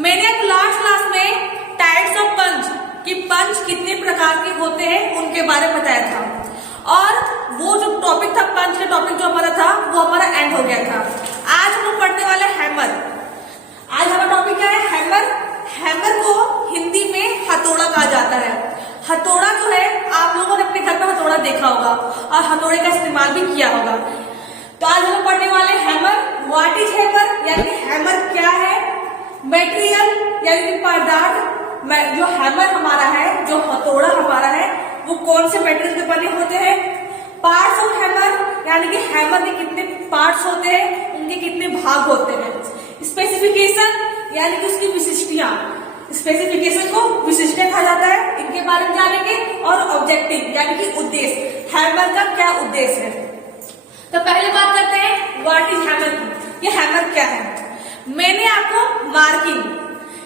मैंने अब last class में टाइप्स ऑफ पंच कि पंच कितने प्रकार के होते हैं उनके बारे में बताया था और वो जो टॉपिक था पंच का टॉपिक जो हमारा था वो हमारा एंड हो गया था। आज हम लोग पढ़ने वाले हैमर। आज हमारा टॉपिक क्या है? हैमर। हैमर को हिंदी में हथौड़ा कहा जाता है। हथौड़ा जो है आप लोगों ने अपने घर में हथौड़ा देखा होगा और हथौड़े का इस्तेमाल भी किया होगा। तो आज हम पढ़ने वाले हैमर। व्हाट इज हैमर यानी हैमर क्या है? मटेरियल यानी पदार्थ। जो हैमर हमारा है, जो हथौड़ा हमारा है, वो कौन से मटेरियल के बने होते हैं? पार्ट्स ऑफ हैमर यानी कि हैमर के कितने पार्ट्स होते हैं, उनके कितने भाग होते हैं। स्पेसिफिकेशन यानी कि उसकी विशिष्टियां। स्पेसिफिकेशन को विशिष्टता कहा जाता है, इनके बारे में जानेंगे। और ऑब्जेक्टिव यानी कि उद्देश्य, हैमर का क्या उद्देश्य है। तो पहले बात करते हैं व्हाट इज हैमर की। ये हैमर क्या है? मैंने आपको मार्किंग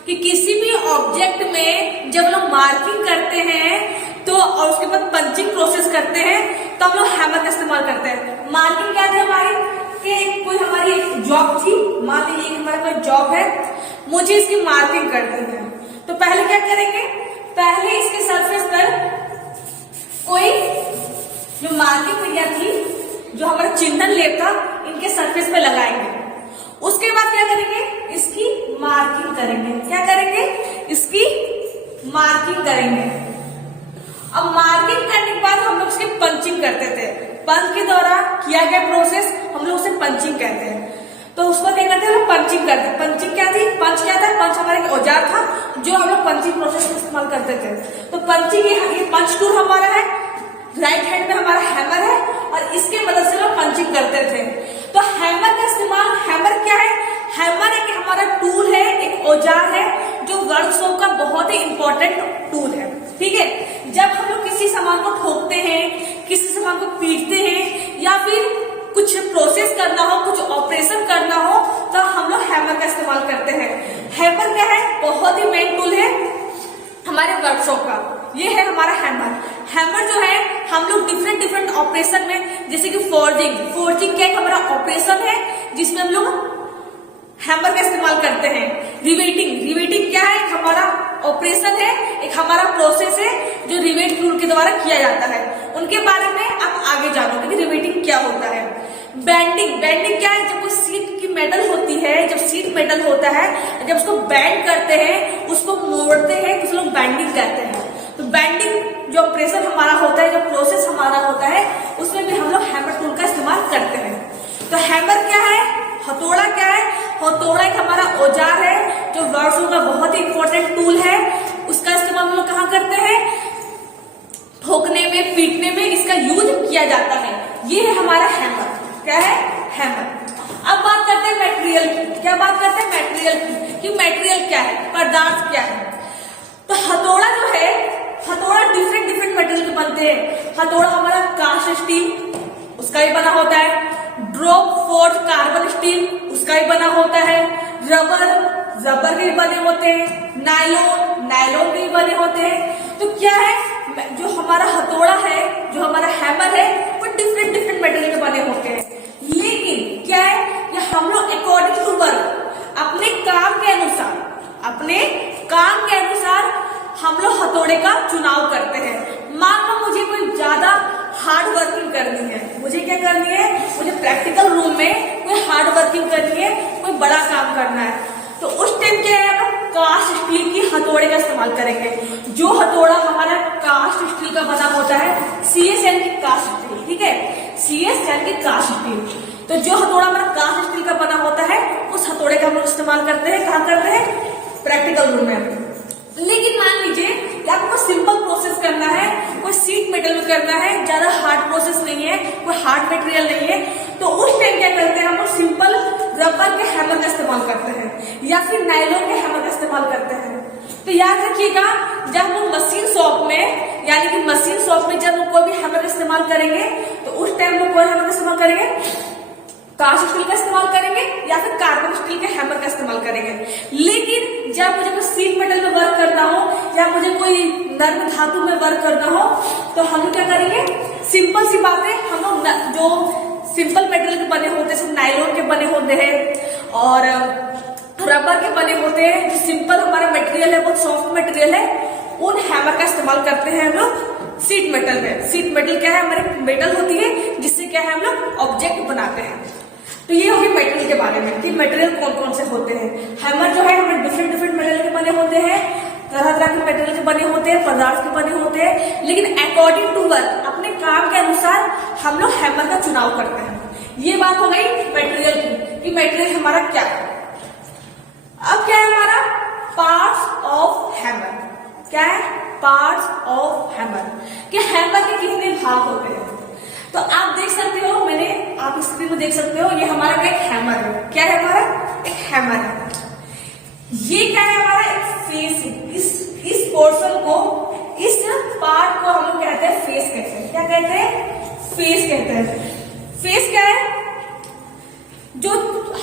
कि किसी भी ऑब्जेक्ट में जब लोग मार्किंग करते हैं तो और उसके बाद पंचिंग प्रोसेस करते हैं तो हम लोग हैमर का इस्तेमाल करते हैं। मार्किंग क्या थी हमारी कि कोई हमारी एक जॉब थी, मान लीजिए हमारा कोई जॉब है, मुझे इसकी मार्किंग करनी है। तो पहले क्या करेंगे? पहले इसके सरफेस पर कोई जो मार्किंग क्रिया थी, जो हमारा चिन्हन लेप था, इनके सरफेस पे लगाएंगे। उसके बाद क्या करेंगे? इसकी मार्किंग करेंगे। क्या करेंगे? इसकी मार्किंग करेंगे। अब मार्किंग करने के बाद हम लोग उसकी पंचिंग करते थे। पंच के द्वारा किया गया प्रोसेस हम लोग उसे पंचिंग कहते हैं। तो उसको क्या करते हैं? पंचिंग करते हैं। पंचिंग क्या थी? पंच क्या था? पंच हमारा एक औजार था जो हम लोग पंचिंग प्रोसेस में इस्तेमाल करते थे। तो पंचिंग ये पंच टूल हमारा है, राइट हैंड में हमारा हैमर है और इसके मदद से लोग पंचिंग करते थे। तो हैमर का इस्तेमाल, हैमर क्या है? हैमर एक हमारा टूल है, एक औजार है जो वर्कशॉप का बहुत ही इंपॉर्टेंट टूल है। ठीक है, जब हम लोग किसी सामान को ठोकते हैं, किसी सामान को पीटते हैं या फिर कुछ प्रोसेस करना हो, कुछ ऑपरेशन करना हो, तो हम लोग हैमर का इस्तेमाल करते हैं। हैमर क्या है? बहुत ही मेन टूल है हमारे वर्कशॉप का। ये है हमारा हैमर। हैमर जो है हम लोग डिफरेंट ऑपरेशन में, जैसे कि फोर्जिंग क्या एक हमारा ऑपरेशन है जिसमें हम लोग हैमर का इस्तेमाल करते हैं। रिवेटिंग क्या है? एक हमारा ऑपरेशन है, एक हमारा प्रोसेस है जो रिवेट टूल के द्वारा किया जाता है। उनके बारे में आप आगे जानोगे कि रिवेटिंग क्या होता है। बैंडिंग क्या है? जब कोई शीट की मेटल होती है, जब शीट मेटल होता है, जब उसको बैंड करते हैं, उसको मोड़ते हैं, तो उसे लोग बैंडिंग कहते हैं। तो बैंडिंग जो ऑपरेशन हमारा होता है, जो प्रोसेस हमारा होता है, उसमें भी हम लोग हैमर टूल का इस्तेमाल करते हैं। तो हैमर क्या है? हथौड़ा क्या है? हथौड़ा एक हमारा औजार है जो वर्कशॉप का बहुत ही इंपॉर्टेंट टूल है। उसका इस्तेमाल हम लोग कहाँ करते हैं? ठोकने में, पीटने में इसका यूज किया जाता है। ये है हमारा हैमर। क्या है? हैमर। अब बात करते हैं मटेरियल की। क्या बात करते हैं? मटेरियल की कि मटेरियल क्या है, पदार्थ क्या है। तो हथौड़ा जो है, हथौड़ा डिफरेंट मटेरियल के बनते हैं। हथौड़ा हमारा कास्ट स्टील उसका भी बना होता है, ड्रॉप फोर्ज कार्बन स्टील उसका भी बना होता है, रबर के भी बने होते हैं, नायलॉन के भी बने होते हैं। तो क्या है? जो हमारा हथौड़ा है, जो हमारा हैमर है, वो डिफरेंट मटेरियल के बने होते हैं। लेकिन क्या है? ये हम लोग अकॉर्डिंग टू वर्क, अपने काम के अनुसार हम लोग हथौड़े का चुनाव करते हैं। मान लो मुझे कोई ज्यादा हार्ड वर्किंग करनी है, मुझे क्या करनी है? मुझे प्रैक्टिकल रूम में कोई हार्ड वर्किंग करनी है, कोई बड़ा काम करना है, तो उस टाइम क्या है? हम कास्ट स्टील की हथौड़े का इस्तेमाल करेंगे। जो हथौड़ा हमारा कास्ट स्टील का बना होता है, CS यानी कास्ट स्टील। ठीक है, CS यानी कास्ट स्टील। तो जो हथौड़ा हमारा कास्ट स्टील का बना होता है, उस हथौड़े का हम लोग इस्तेमाल करते हैं। कहाँ करते हैं? प्रैक्टिकल रूम में। लेकिन मान लीजिए कि आपको सिंपल प्रोसेस करना है, कोई शीट मेटल में करना है, ज्यादा हार्ड प्रोसेस नहीं है, कोई हार्ड मटेरियल नहीं है, तो उस टाइम क्या करते हैं? हम लोग सिंपल रबर के हैमर का इस्तेमाल करते हैं या फिर नायलॉन के हैमर का इस्तेमाल करते हैं। तो याद रखिएगा, जब हम मशीन शॉप में, यानी कि मशीन शॉप में जब कोई भी हैमर का इस्तेमाल करेंगे तो उस टाइम में कोई हैमर का इस्तेमाल करेंगे? कास्ट स्टील का इस्तेमाल करेंगे या फिर कार्बन स्टील के हैमर का इस्तेमाल करेंगे। लेकिन जब मुझे कोई शीट मेटल में वर्क करना हो या मुझे कोई नर्म धातु में वर्क करना हो, तो हम क्या करेंगे? सिंपल सी बात है, हम लोग जो सिंपल मेटेरियल के बने होते हैं, नायलॉन के बने होते हैं और रबर के बने होते हैं, जो सिंपल हमारा मटेरियल है, बहुत सॉफ्ट मटेरियल है, उन हैमर का इस्तेमाल करते हैं हम लोग शीट मेटल में। शीट मेटल क्या है, हमारे मेटल होती है जिससे क्या है हम लोग ऑब्जेक्ट बनाते हैं। तो ये होगी मटेरियल के बारे में कि मटेरियल कौन कौन से होते हैं। हैमर जो है हमें डिफरेंट डिफरेंट मटेरियल के बने होते हैं, तरह तरह के मटेरियल के बने होते हैं, पदार्थ के बने होते हैं, लेकिन अकॉर्डिंग टू वर्क, अपने काम के अनुसार हम लोग हैमर का चुनाव करते हैं। ये बात हो गई मटेरियल की कि मटेरियल हमारा क्या है। अब क्या है हमारा पार्ट्स ऑफ हैमर। क्या है पार्ट्स ऑफ हैमर, कि हैमर के कितने भाग होते हैं। तो आप देख सकते हो, आप स्क्रीन में देख सकते हो, ये हमारा एक हैमर है। क्या है हमारा एक हैमर है। ये क्या है हमारा एक फेस है। इस पोर्शन को, इस पार्ट को हम लोग कहते हैं फेस कहते हैं। क्या कहते हैं फेस कहते हैं। फेस क्या है, जो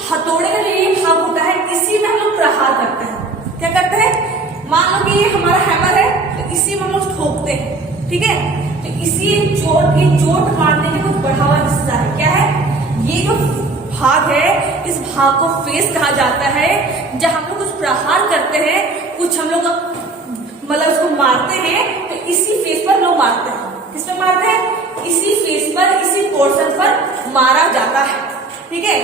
हथौड़े का ये भाग होता है, इसी में हम लोग प्रहार करते हैं। क्या करते हैं, मान लो कि ये हमारा हैमर है, तो इसी में हम लोग ठोकते हैं, ठीक है। तो इसी चोट मारने के कुछ बढ़ावा हिस्सा है। क्या है, ये जो भाग है, इस भाग को फेस कहा जाता है। जब हम लोग कुछ प्रहार करते हैं, कुछ हम लोग मतलब उसको मारते हैं, तो इसी फेस पर लोग मारते हैं। किस पे मारते हैं, इसी फेस पर, इसी पोर्शन पर मारा जाता है, ठीक है।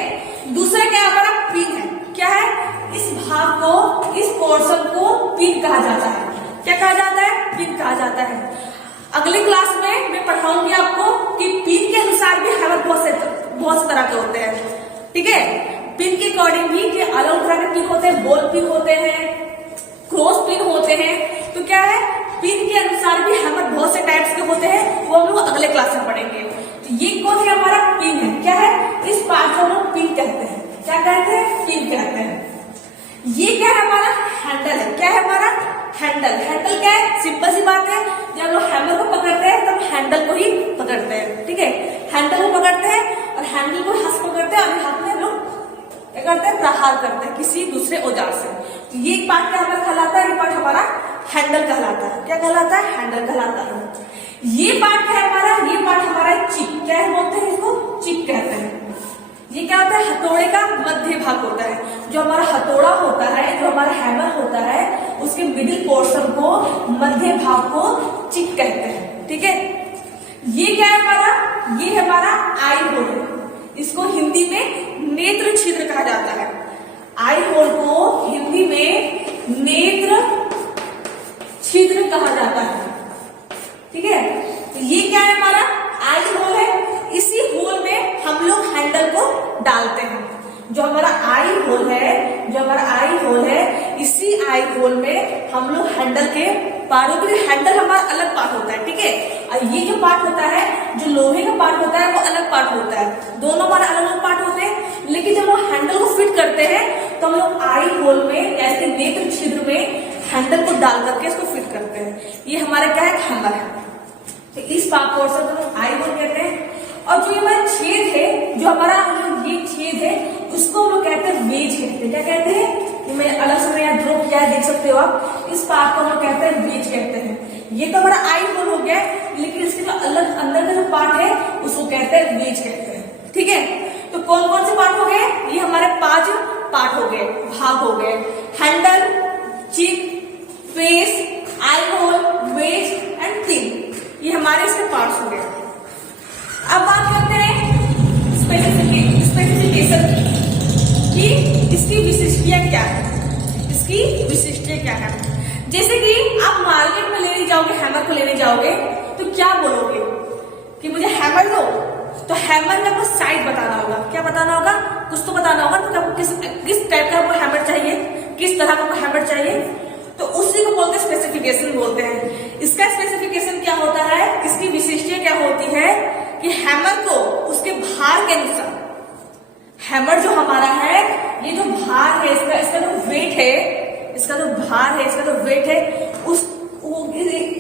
दूसरा क्या हमारा पिन है। क्या है, इस भाग को, इस पोर्शन को पिन कहा जाता है। क्या कहा जाता है, पिन कहा जाता है। अगली क्लास में मैं पढ़ाऊंगी आपको कि पिन के अनुसार भी हैमर बहुत से तरह के होते हैं, ठीक है। पिन के अकॉर्डिंग भी कि अलग तरह के पिन होते हैं, बॉल पिन होते हैं, क्रॉस पिन होते हैं। तो क्या है, पिन के अनुसार भी हैमर बहुत से टाइप्स के होते हैं, वो हम लोग अगले क्लास में पढ़ेंगे। तो ये कौन है, हमारा पिन है। क्या है, इस पार्ट को हम लोग पिन कहते हैं। क्या कहते हैं, पिन कहते हैं। ये क्या है, हमारा हैंडल है। क्या है हमारा हैंडल। हैंडल क्या है, सिंपल सी बात है, जब हम लोग हैमर को पकड़ते हैं तब हैंडल को ही पकड़ते हैं, ठीक है। हैंडल को पकड़ते हैं और हैंडल को हाथ पकड़ते हैं, और हाथ में हम लोग क्या करते हैं, प्रहार करते हैं किसी दूसरे औजार से। तो ये पार्ट क्या हमारा कहलाता है, ये पार्ट हमारा हैंडल कहलाता है। क्या कहलाता है, हैंडल कहलाता है। ये पार्ट क्या है हमारा, ये पार्ट हमारा चिप। क्या है, बोलते हैं इसको चिप कहते हैं। ये क्या होता है, हथौड़े का मध्य भाग होता है। जो हमारा हथौड़ा होता है, जो हमारा हैमर होता है, उसके मिडिल पोर्शन को, मध्य भाग को चिप कहते हैं, ठीक है। ये क्या है हमारा, ये हमारा आई होल है। इसको हिंदी में नेत्र छिद्र कहा जाता है। आई होल को हिंदी में नेत्र छिद्र कहा जाता है, ठीक है। तो ये क्या है हमारा आई होल है। इसी होल में हम लोग हैंडल को डालते हैं। जो हमारा आई होल है, जो हमारा आई होल है, इसी आई होल में हम लोग हैंडल के पार्ट होते हैं। हैंडल हमारा अलग पार्ट होता है, ठीक है। और ये जो पार्ट होता है, जो लोहे का पार्ट होता है, वो अलग पार्ट होता है। दोनों हमारे अलग अलग पार्ट होते हैं, लेकिन जब हम हैंडल को फिट करते हैं तो हम लोग आई होल में, ऐसे नेत्र छिद्र में हैंडल को डाल करके इसको फिट करते हैं। ये हमारा क्या है, हैमर है। तो इस पार्ट पोर्शन को हम आई होल कहते हैं। और जो हमारा छेद है, जो हमारा ये छेद है, उसको हम लोग कहते हैं वेज कहते हैं। क्या कहते हैं, मैं अलग से यहाँ ड्रॉ किया है, देख सकते हो आप। इस पार्ट को हम लोग कहते हैं वेज कहते हैं। ये तो हमारा आई होल हो गया, लेकिन इसके जो अलग अंदर का जो पार्ट है, उसको कहते हैं वेज कहते हैं, ठीक है। तो कौन कौन से पार्ट हो गए, ये हमारे 5 पार्ट हो गए, भाग हो गए। Handle, chip, face, eye hole, wedge and pin. ये हमारे इसके पार्ट्स हो गए। अब बात करते हैं स्पेसिफिकेशन की, इसकी विशिष्टता क्या है, इसकी विशिष्टता क्या है। जैसे कि आप मार्केट में लेने जाओगे, हैमर को लेने जाओगे, तो क्या बोलोगे कि मुझे हैमर दो। तो हैमर में आपको साइज बताना होगा। क्या बताना होगा, कुछ तो बताना होगा कि आपको किस टाइप का आपको हैमर चाहिए, किस तरह का आपको हैमर चाहिए। तो उसी को बोलते हैं स्पेसिफिकेशन बोलते हैं। इसका स्पेसिफिकेशन क्या होता है, इसकी विशिष्टता क्या होती है कि हैमर को उसके भार के अनुसार, हैमर जो हमारा है, ये जो भार है, इसका जो वेट है, इसका जो भार है, इसका जो वेट है,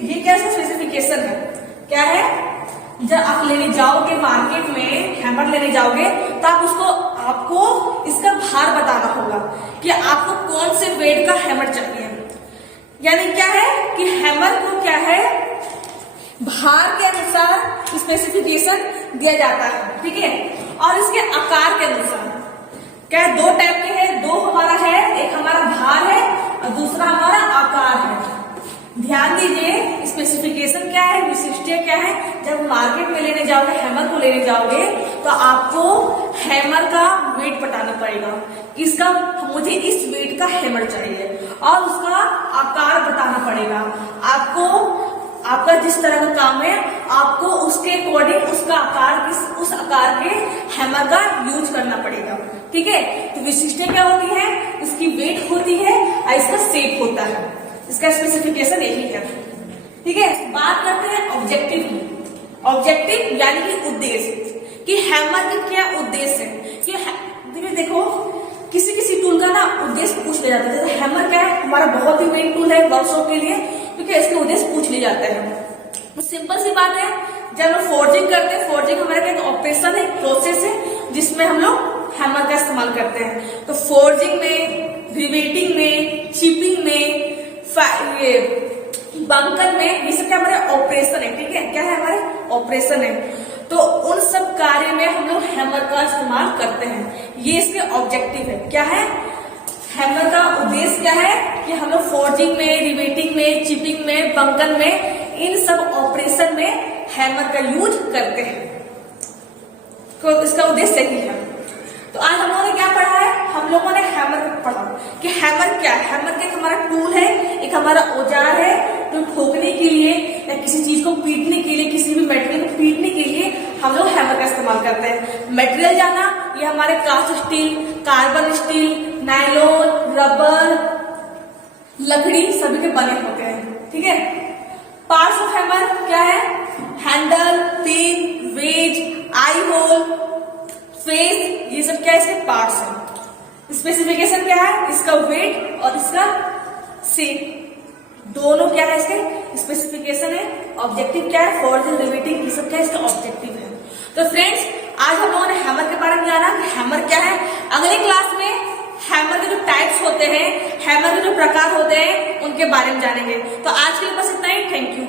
ये क्या स्पेसिफिकेशन है। क्या है, जब आप लेने जाओगे मार्केट में, हैमर लेने जाओगे, तो आपको इसका भार बताना होगा कि आपको कौन से वेट का हैमर चाहिए। यानी क्या है कि हैमर को क्या है, भार के अनुसार स्पेसिफिकेशन दिया जाता है, ठीक है। और इसके आकार के अनुसार, क्या 2 टाइप के हैं, 2 हमारा है, एक विशिष्टता क्या है, जब मार्केट में लेने जाओगे, हैमर को लेने जाओगे तो आपको हैमर का वेट बताना पड़ेगा, इसका मुझे इस वेट का हैमर चाहिए, और उसका आकार बताना पड़ेगा आपको। आपका जिस तरह का काम है आपको उसके अकॉर्डिंग उसका आकार, उस आकार के हैमर का यूज करना पड़ेगा, ठीक है। तो विशिष्टता क्या होती है, इसकी वेट होती है और इसका शेप होता है, इसका स्पेसिफिकेशन यही है, ठीक है। बात करते हैं ऑब्जेक्टिव की। ऑब्जेक्टिव यानी कि उद्देश्य, कि हैमर का क्या उद्देश्य है। कि देखो किसी किसी टूल का ना उद्देश्य पूछ लिया जाता है, जैसे हैमर क्या है, हमारा बहुत ही मेन टूल है वर्कशॉप के लिए, क्योंकि इसके उद्देश्य पूछ लिए जाते हैं। तो सिंपल सी बात है, जब हम फोर्जिंग करते हैं, फोर्जिंग हमारा क्या ऑपरेशन है, प्रोसेस है जिसमें हम लोग हैमर का इस्तेमाल करते हैं। तो फोर्जिंग में, रिवेटिंग में, चिपिंग में, बंकन में, ये सब क्या हमारे ऑपरेशन है, ठीक है, क्या है हमारे ऑपरेशन है। तो उन सब कार्य में हम लोग हैमर का इस्तेमाल करते हैं, ये इसके ऑब्जेक्टिव है। क्या है हैमर का उद्देश्य, क्या है कि हम लोग फोर्जिंग में, रिवेटिंग में, चिपिंग में, बंकन में, इन सब ऑपरेशन में हैमर का यूज करते हैं, तो इसका उद्देश्य ही है। तो आज हम लोगों ने क्या पढ़ा है, हम लोगों ने हैमर पढ़ा कि हैमर क्या है। हैमर क्या हमारा टूल है, एक हमारा औजार है जो ठोकने के लिए या किसी चीज को पीटने के लिए, किसी भी मेटेरियल को पीटने के लिए हम लोग हैमर का इस्तेमाल करते हैं। मटेरियल जाना, ये हमारे cast steel, carbon steel, nylon, rubber, लकड़ी सभी के बने होते हैं, ठीक है। पार्ट्स ऑफ हैमर क्या है, हैंडल, पिन, वेज, आई होल, फेस, ये सब क्या है इसके पार्ट्स हैं। स्पेसिफिकेशन क्या है, इसका वेट और इसका शेप, दोनों क्या है इसके स्पेसिफिकेशन है। ऑब्जेक्टिव क्या है, फोर्जिंग, रिवेटिंग, ये सब क्या है इसका ऑब्जेक्टिव है। तो फ्रेंड्स आज हम लोगों ने हैमर के बारे में जाना कि हैमर क्या है। अगले क्लास में हैमर के जो टाइप्स होते हैं, हैमर के जो प्रकार होते हैं, उनके बारे में जानेंगे। तो आज के लिए बस इतना ही। Thank you.